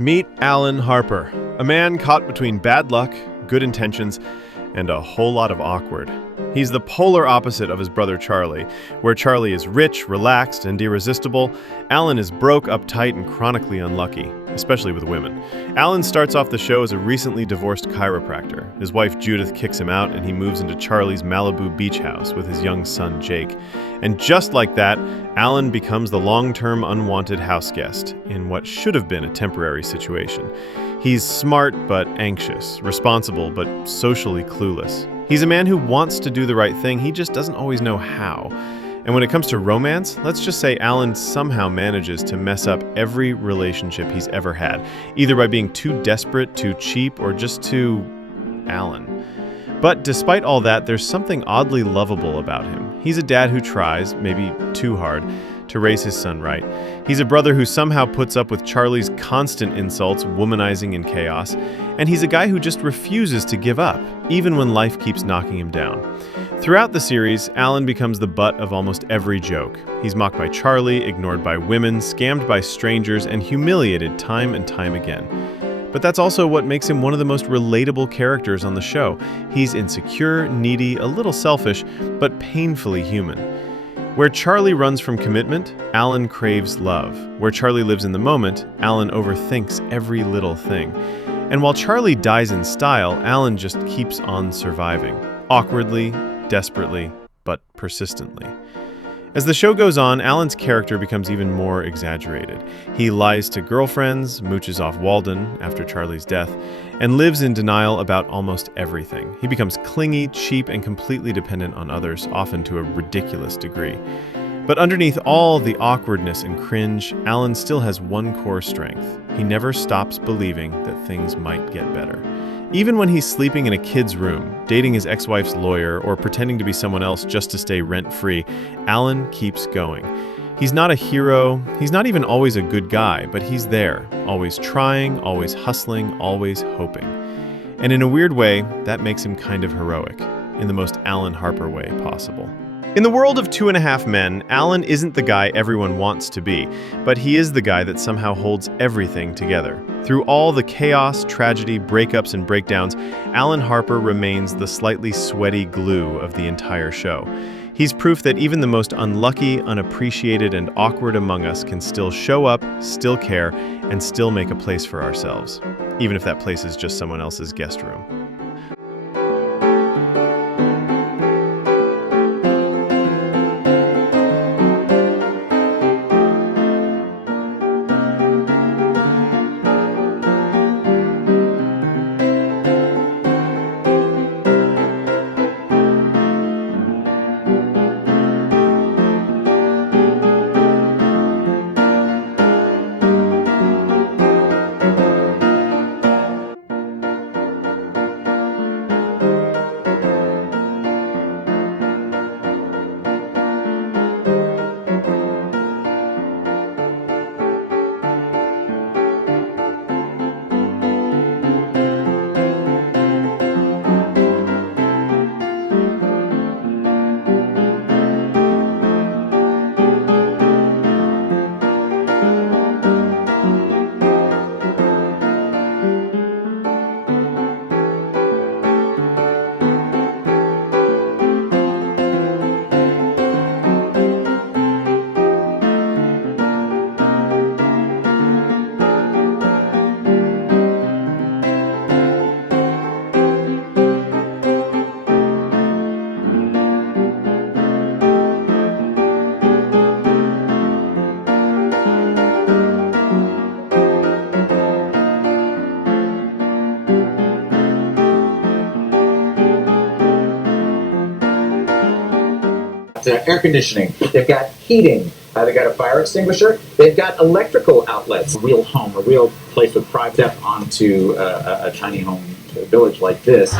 Meet Alan Harper, a man caught between bad luck, good intentions, and a whole lot of awkward. He's the polar opposite of his brother Charlie. Where Charlie is rich, relaxed, and irresistible, Alan is broke, uptight, and chronically unlucky, especially with women. Alan starts off the show as a recently divorced chiropractor. His wife Judith kicks him out, and he moves into Charlie's Malibu beach house with his young son Jake. And just like that, Alan becomes the long-term unwanted house guest in what should have been a temporary situation. He's smart but anxious, responsible but socially clueless. He's a man who wants to do the right thing, he just doesn't always know how. And when it comes to romance, let's just say Alan somehow manages to mess up every relationship he's ever had, either by being too desperate, too cheap, or just too Alan. But despite all that, there's something oddly lovable about him. He's a dad who tries, maybe too hard, to raise his son right. He's a brother who somehow puts up with Charlie's constant insults, womanizing, and chaos. And he's a guy who just refuses to give up, even when life keeps knocking him down. Throughout the series, Alan becomes the butt of almost every joke. He's mocked by Charlie, ignored by women, scammed by strangers, and humiliated time and time again. But that's also what makes him one of the most relatable characters on the show. He's insecure, needy, a little selfish, but painfully human. Where Charlie runs from commitment, Alan craves love. Where Charlie lives in the moment, Alan overthinks every little thing. And while Charlie dies in style, Alan just keeps on surviving. Awkwardly, desperately, but persistently. As the show goes on, Alan's character becomes even more exaggerated. He lies to girlfriends, mooches off Walden after Charlie's death, and lives in denial about almost everything. He becomes clingy, cheap, and completely dependent on others, often to a ridiculous degree. But underneath all the awkwardness and cringe, Alan still has one core strength. He never stops believing that things might get better. Even when he's sleeping in a kid's room, dating his ex-wife's lawyer, or pretending to be someone else just to stay rent-free, Alan keeps going. He's not a hero, he's not even always a good guy, but he's there, always trying, always hustling, always hoping. And in a weird way, that makes him kind of heroic, in the most Alan Harper way possible. In the world of Two and a Half Men, Alan isn't the guy everyone wants to be, but he is the guy that somehow holds everything together. Through all the chaos, tragedy, breakups, and breakdowns, Alan Harper remains the slightly sweaty glue of the entire show. He's proof that even the most unlucky, unappreciated, and awkward among us can still show up, still care, and still make a place for ourselves, even if that place is just someone else's guest room. Air conditioning, they've got heating, they've got a fire extinguisher, they've got electrical outlets. A real home, a real place with pride. Step onto a tiny home village like this.